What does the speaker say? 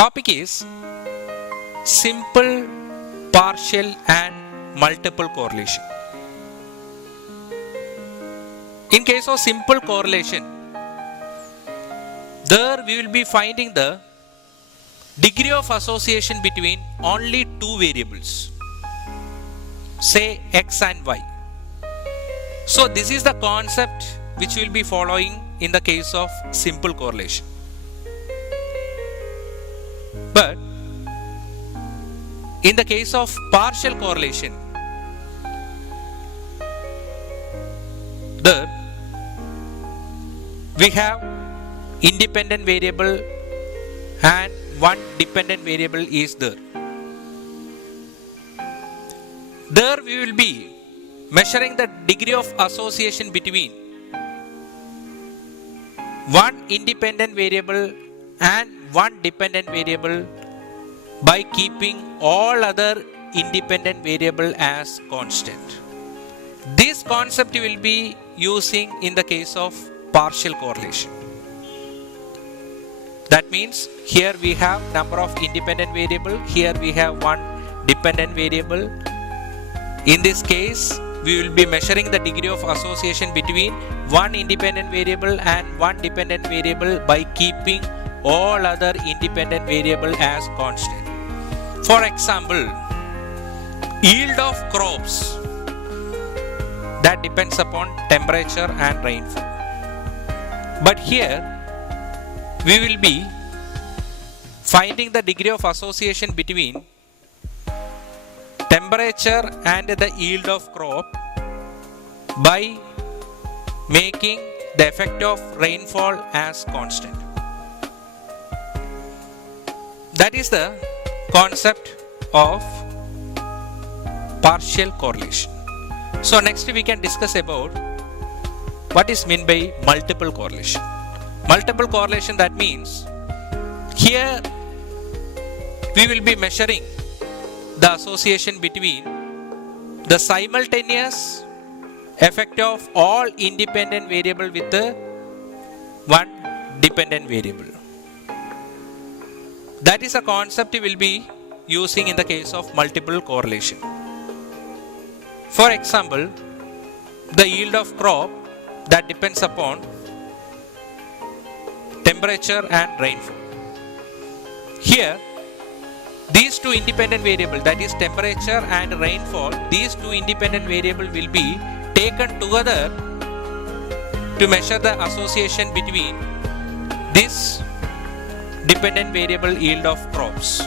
Topic is simple, partial and multiple correlation. In case of simple correlation, there we will be finding the degree of association between only two variables, say x and y. So this is the concept which we will be following in the case of simple correlation. But in the case of partial correlation, there we have independent variable and one dependent variable is there. There we will be measuring the degree of association between one independent variable and one dependent variable by keeping all other independent variable as constant. This concept we will be using in the case of partial correlation. That means here we have number of independent variable, here we have one dependent variable. In this case, we will be measuring the degree of association between one independent variable and one dependent variable by keeping all other independent variable as constant. For example, yield of crops, that depends upon temperature and rainfall. But here we will be finding the degree of association between temperature and the yield of crop by making the effect of rainfall as constant. That is the concept of partial correlation. So next we can discuss about what is meant by multiple correlation. Multiple correlation, that means here we will be measuring the association between the simultaneous effect of all independent variable with the one dependent variable. That is a concept we will be using in the case of multiple correlation. For example, the yield of crop, that depends upon temperature and rainfall. Here, these two independent variables, that is temperature and rainfall, these two independent variables will be taken together to measure the association between this dependent variable yield of crops.